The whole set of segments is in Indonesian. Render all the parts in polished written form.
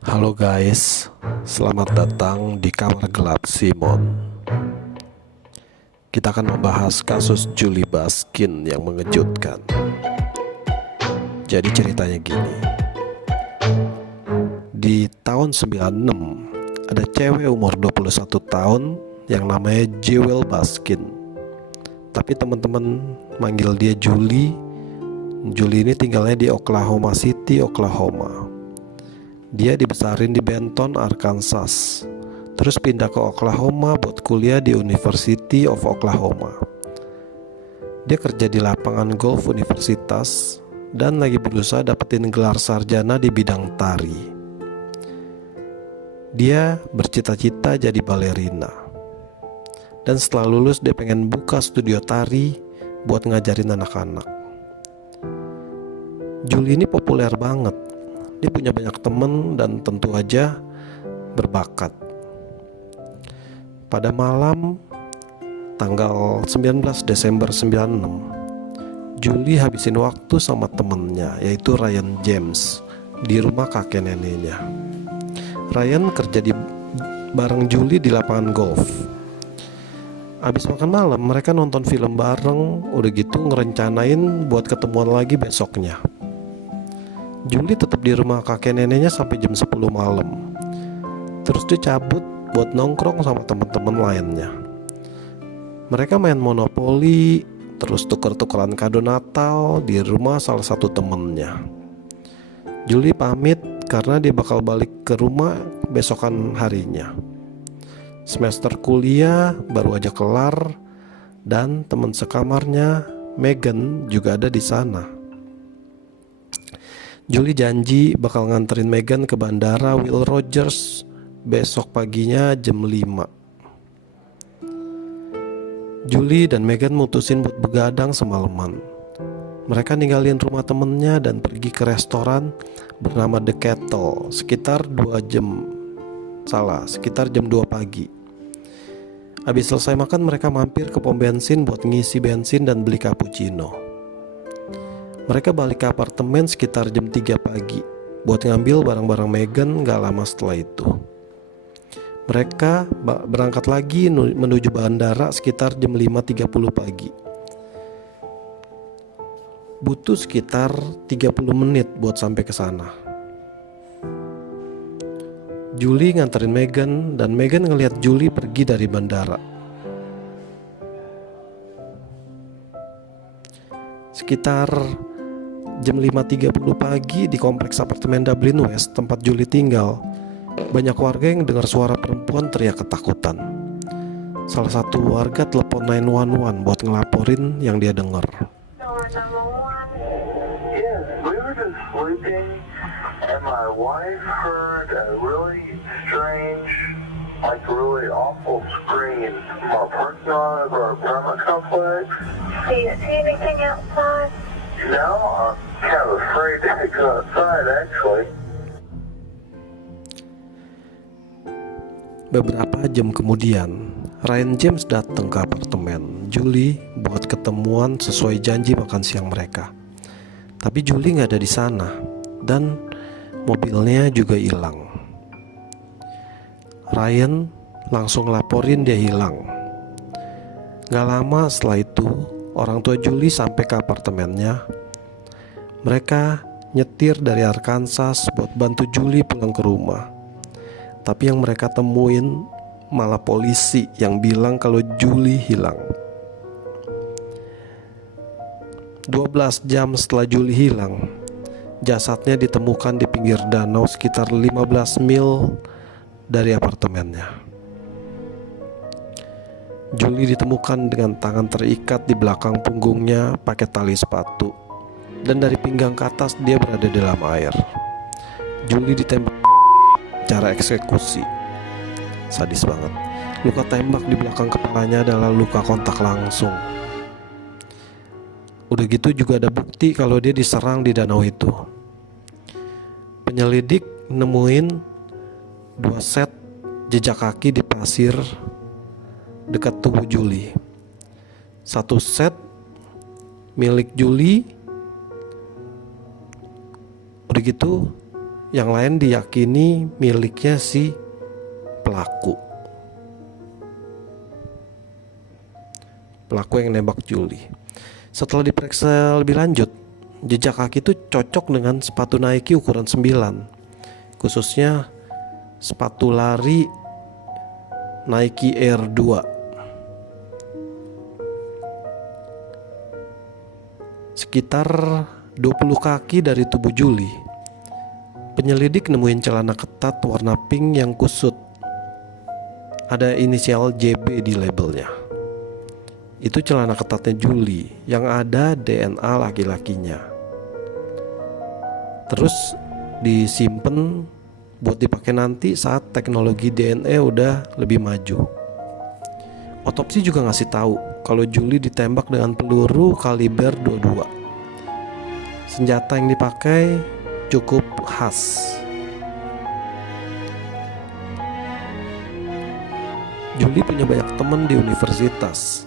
Halo guys, selamat datang di Kamar Gelap Simon. Kita akan membahas kasus Julie Baskin yang mengejutkan. Jadi ceritanya gini. Di tahun 96, ada cewek umur 21 tahun yang namanya Jewel Baskin. Tapi teman-teman manggil dia Julie. Julie ini tinggalnya di Oklahoma City, Oklahoma. Dia dibesarin di Benton, Arkansas. Terus pindah ke Oklahoma buat kuliah di University of Oklahoma. Dia kerja di lapangan golf universitas dan lagi berusaha dapetin gelar sarjana di bidang tari. Dia bercita-cita jadi balerina. Dan setelah lulus dia pengen buka studio tari buat ngajarin anak-anak. Julie ini populer banget. Dia punya banyak temen dan tentu aja berbakat. Pada malam tanggal 19 Desember 96, Julie habisin waktu sama temennya, yaitu Ryan James, di rumah kakek neneknya. Ryan kerja bareng Julie di lapangan golf. Abis makan malam, mereka nonton film bareng, udah gitu ngerencanain buat ketemuan lagi besoknya. Julie tetap di rumah kakek neneknya sampai jam 10 malam. Terus dia cabut buat nongkrong sama teman-teman lainnya. Mereka main monopoli, terus tuker-tukeran kado Natal di rumah salah satu temennya. Julie pamit karena dia bakal balik ke rumah besokan harinya. Semester kuliah baru aja kelar dan teman sekamarnya Megan juga ada di sana. Julie janji bakal nganterin Megan ke bandara Will Rogers besok paginya jam 5. Julie dan Megan mutusin buat begadang semalaman. Mereka ninggalin rumah temennya dan pergi ke restoran bernama The Kettle sekitar jam 2 pagi. Habis selesai makan mereka mampir ke pom bensin buat ngisi bensin dan beli cappuccino. Mereka balik ke apartemen sekitar jam 3 pagi buat ngambil barang-barang Megan gak lama setelah itu. Mereka berangkat lagi menuju bandara sekitar jam 5.30 pagi. Butuh sekitar 30 menit buat sampai ke sana. Julie nganterin Megan dan Megan ngelihat Julie pergi dari bandara. Sekitar jam 5.30 pagi di kompleks apartemen Dublin West tempat Julie tinggal, banyak warga yang dengar suara perempuan teriak ketakutan. Salah satu warga telepon 911 buat ngelaporin yang dia dengar. Yes, we were just sleeping and my wife heard a really strange, like really awful scream from our parking lot of our apartment complex. Do you see anything outside? No, I'm kind of afraid to go outside actually. Beberapa jam kemudian, Ryan James datang ke apartemen Julie buat ketemuan sesuai janji makan siang mereka. Tapi Julie nggak ada di sana dan mobilnya juga hilang. Ryan langsung laporin dia hilang. Gak lama setelah itu, orang tua Julie sampai ke apartemennya. Mereka nyetir dari Arkansas buat bantu Julie pulang ke rumah. Tapi yang mereka temuin malah polisi yang bilang kalau Julie hilang. 12 jam setelah Julie hilang, jasadnya ditemukan di pinggir danau sekitar 15 mil dari apartemennya. Julie ditemukan dengan tangan terikat di belakang punggungnya pakai tali sepatu, dan dari pinggang ke atas dia berada dalam air. Julie ditembak cara eksekusi. Sadis banget. Luka tembak di belakang kepalanya adalah luka kontak langsung. Udah gitu juga ada bukti kalau dia diserang di danau itu. Penyelidik nemuin 2 set jejak kaki di pasir dekat tubuh Julie. 1 set milik Julie. Udah gitu Yang lain diyakini miliknya si pelaku yang nembak Julie. Setelah diperiksa lebih lanjut, jejak kaki itu cocok dengan sepatu Nike ukuran 9, khususnya sepatu lari Nike Air 2. Sekitar 20 kaki dari tubuh Julie, penyelidik nemuin celana ketat warna pink yang kusut. Ada inisial JB di labelnya. Itu celana ketatnya Julie yang ada DNA laki-lakinya. Terus disimpan buat dipakai nanti saat teknologi DNA udah lebih maju. Otopsi juga ngasih tahu kalau Julie ditembak dengan peluru kaliber 22. Senjata yang dipakai cukup khas. Julie punya banyak teman di universitas,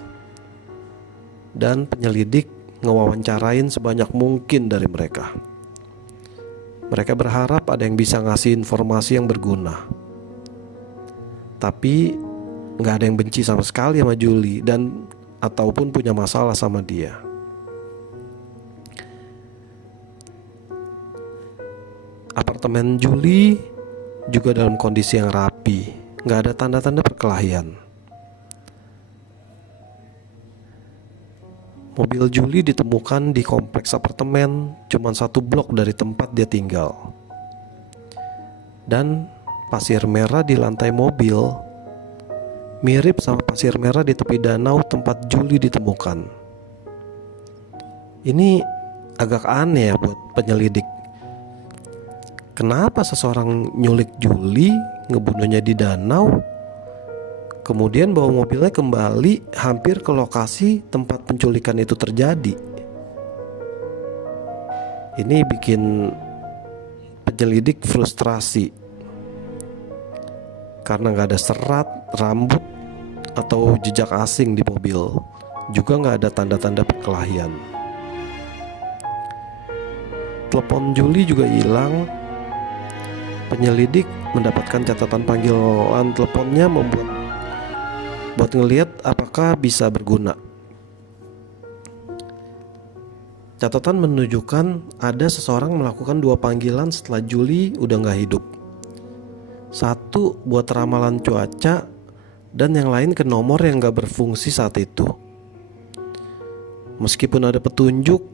dan penyelidik ngewawancarain sebanyak mungkin dari mereka. Mereka berharap ada yang bisa ngasih informasi yang berguna. Tapi gak ada yang benci sama sekali sama Julie dan ataupun punya masalah sama dia. Apartemen Julie juga dalam kondisi yang rapi, gak ada tanda-tanda perkelahian. Mobil Julie ditemukan di kompleks apartemen cuma 1 blok dari tempat dia tinggal. Dan pasir merah di lantai mobil mirip sama pasir merah di tepi danau tempat Julie ditemukan. Ini agak aneh ya buat penyelidik. Kenapa seseorang nyulik Julie, ngebunuhnya di danau, kemudian bawa mobilnya kembali hampir ke lokasi tempat penculikan itu terjadi? Ini bikin penyelidik frustrasi karena gak ada serat, rambut, atau jejak asing di mobil. Juga gak ada tanda-tanda perkelahian. Telepon Julie juga hilang. Penyelidik mendapatkan catatan panggilan teleponnya buat ngelihat apakah bisa berguna. Catatan menunjukkan ada seseorang melakukan 2 panggilan setelah Julie udah gak hidup. 1 buat ramalan cuaca, dan yang lain ke nomor yang gak berfungsi saat itu. Meskipun ada petunjuk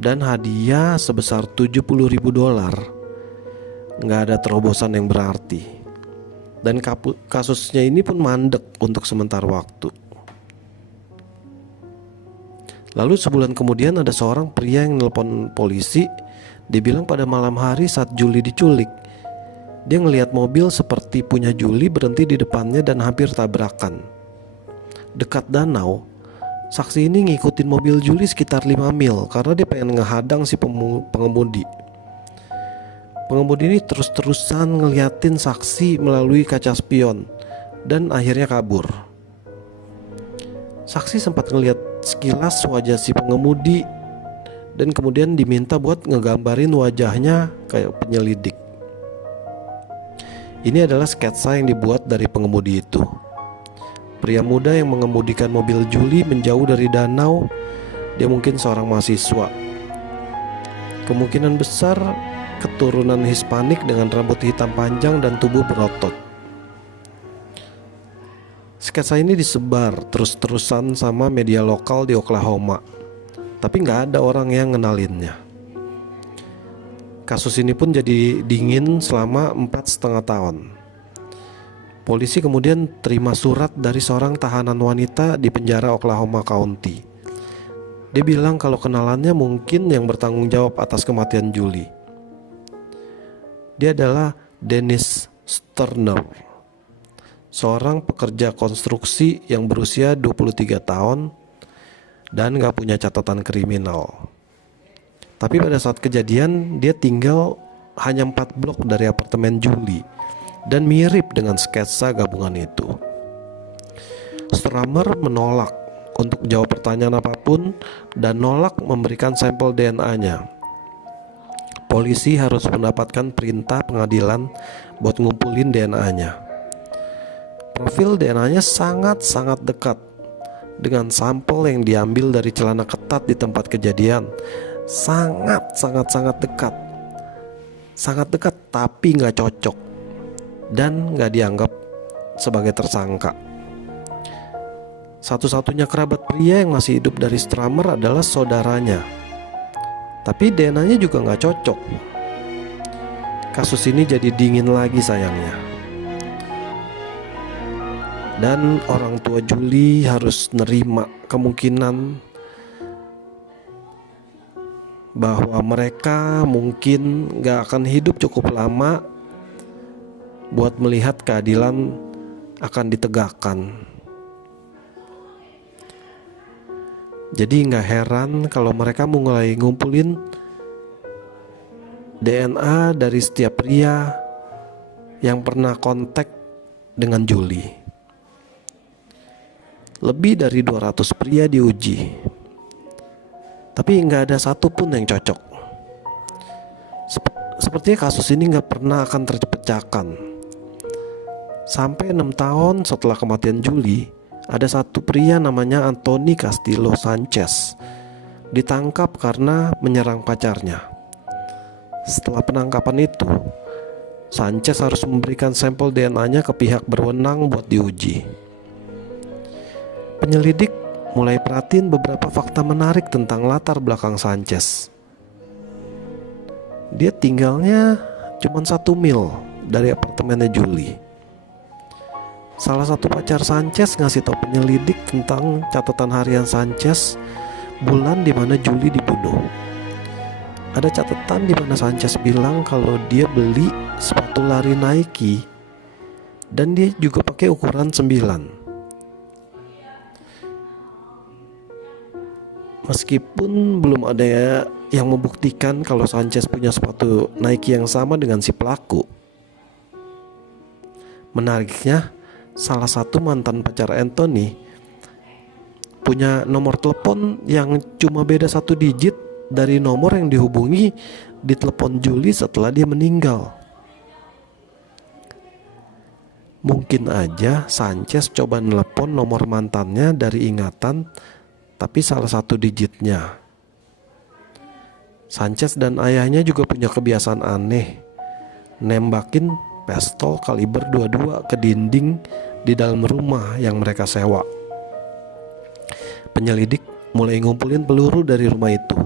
dan hadiah sebesar $70.000, gak ada terobosan yang berarti. Dan kasusnya ini pun mandek untuk sementara waktu. Lalu sebulan kemudian ada seorang pria yang nelpon polisi. Dia bilang pada malam hari saat Julie diculik, dia ngelihat mobil seperti punya Julie berhenti di depannya dan hampir tabrakan. Dekat danau, saksi ini ngikutin mobil Julie sekitar 5 mil karena dia pengen ngehadang si pengemudi. Pengemudi ini terus-terusan ngeliatin saksi melalui kaca spion dan akhirnya kabur. Saksi sempat ngeliat sekilas wajah si pengemudi dan kemudian diminta buat ngegambarin wajahnya kayak penyelidik. Ini adalah sketsa yang dibuat dari pengemudi itu. Pria muda yang mengemudikan mobil Julie menjauh dari danau. Dia mungkin seorang mahasiswa. Kemungkinan besar keturunan Hispanik dengan rambut hitam panjang dan tubuh berotot. Sketsa ini disebar terus-terusan sama media lokal di Oklahoma, tapi gak ada orang yang ngenalinnya. Kasus ini pun jadi dingin selama 4,5 tahun. Polisi kemudian terima surat dari seorang tahanan wanita di penjara Oklahoma County. Dia bilang kalau kenalannya mungkin yang bertanggung jawab atas kematian Julie. Dia adalah Dennis Sterner, seorang pekerja konstruksi yang berusia 23 tahun dan gak punya catatan kriminal. Tapi pada saat kejadian dia tinggal hanya 4 blok dari apartemen Julie dan mirip dengan sketsa gabungan itu. Sterner menolak untuk jawab pertanyaan apapun dan nolak memberikan sampel DNA-nya. polisi harus mendapatkan perintah pengadilan buat ngumpulin DNA-nya. Profil DNA-nya sangat-sangat dekat dengan sampel yang diambil dari celana ketat di tempat kejadian. Sangat dekat. Sangat dekat tapi nggak cocok dan nggak dianggap sebagai tersangka. Satu-satunya kerabat pria yang masih hidup dari Stramer adalah saudaranya. Tapi DNA-nya juga nggak cocok. Kasus ini jadi dingin lagi sayangnya. Dan orang tua Julie harus nerima kemungkinan bahwa mereka mungkin nggak akan hidup cukup lama buat melihat keadilan akan ditegakkan. Jadi nggak heran kalau mereka mulai ngumpulin DNA dari setiap pria yang pernah kontak dengan Julie. Lebih dari 200 pria diuji, tapi nggak ada satupun yang cocok. Sepertinya kasus ini nggak pernah akan terpecahkan. Sampai 6 tahun setelah kematian Julie, ada satu pria namanya Anthony Castillo Sanchez ditangkap karena menyerang pacarnya. Setelah penangkapan itu, Sanchez harus memberikan sampel DNA-nya ke pihak berwenang buat diuji. Penyelidik mulai perhatiin beberapa fakta menarik tentang latar belakang Sanchez. Dia tinggalnya cuma 1 mil dari apartemennya Julie. Salah satu pacar Sanchez ngasih tahu penyelidik tentang catatan harian Sanchez bulan di mana Julie dibunuh. Ada catatan di mana Sanchez bilang kalau dia beli sepatu lari Nike dan dia juga pakai ukuran 9. Meskipun belum ada yang membuktikan kalau Sanchez punya sepatu Nike yang sama dengan si pelaku. Menariknya, salah satu mantan pacar Anthony punya nomor telepon yang cuma beda 1 digit dari nomor yang dihubungi di telepon Julie setelah dia meninggal. Mungkin aja Sanchez coba nelpon nomor mantannya dari ingatan, tapi salah 1 digitnya. Sanchez dan ayahnya juga punya kebiasaan aneh, nembakin pistol kaliber 22 ke dinding di dalam rumah yang mereka sewa. Penyelidik mulai ngumpulin peluru dari rumah itu,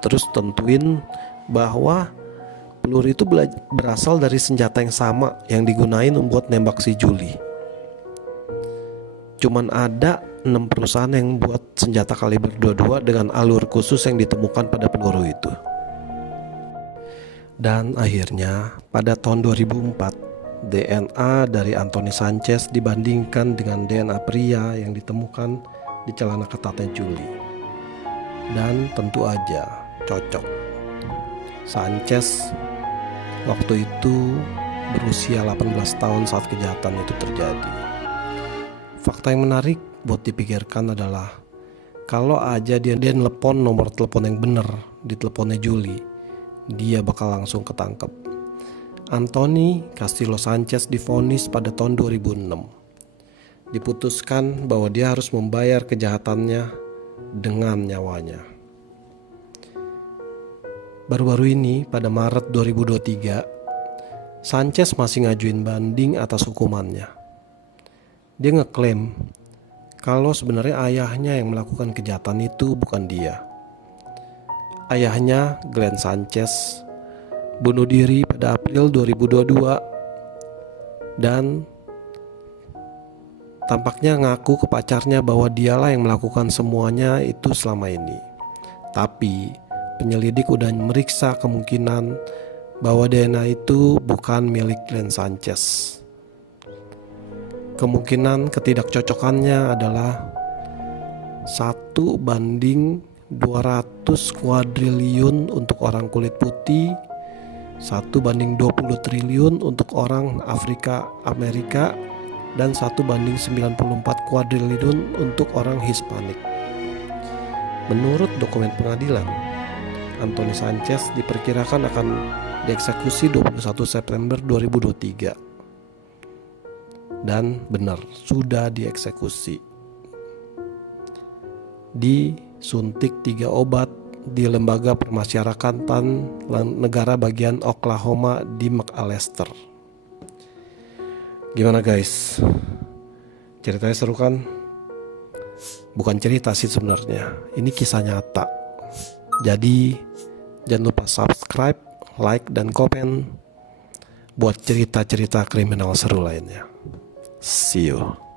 terus tentuin bahwa peluru itu berasal dari senjata yang sama yang digunain buat nembak si Julie. Cuman ada 6 perusahaan yang buat senjata kaliber 22 dengan alur khusus yang ditemukan pada peluru itu. Dan akhirnya pada tahun 2004, DNA dari Anthony Sanchez dibandingkan dengan DNA pria yang ditemukan di celana ketatnya Julie. Dan tentu aja cocok. Sanchez waktu itu berusia 18 tahun saat kejahatan itu terjadi. Fakta yang menarik buat dipikirkan adalah kalau aja dia nelepon nomor telepon yang bener di teleponnya Julie, dia bakal langsung ketangkep. Anthony Castillo Sanchez divonis pada tahun 2006. Diputuskan bahwa dia harus membayar kejahatannya dengan nyawanya. Baru-baru ini pada Maret 2023, Sanchez masih ngajuin banding atas hukumannya. Dia ngeklaim kalau sebenarnya ayahnya yang melakukan kejahatan itu bukan dia. Ayahnya, Glenn Sanchez, bunuh diri pada April 2022 dan tampaknya ngaku ke pacarnya bahwa dialah yang melakukan semuanya itu selama ini. Tapi penyelidik udah meriksa kemungkinan bahwa DNA itu bukan milik Glenn Sanchez. Kemungkinan ketidakcocokannya adalah 1:200 kuadriliun untuk orang kulit putih, 1:20 triliun untuk orang Afrika Amerika, dan 1:94 kuadriliun untuk orang Hispanik. Menurut dokumen pengadilan, Anthony Sanchez diperkirakan akan dieksekusi 21 September 2023. Dan benar, sudah dieksekusi. Disuntik 3 obat di lembaga permasyarakatan negara bagian Oklahoma di McAlester. Gimana guys? Ceritanya seru kan? Bukan cerita sih sebenarnya, ini kisah nyata. Jadi jangan lupa subscribe, like, dan komen buat cerita-cerita kriminal seru lainnya. See you.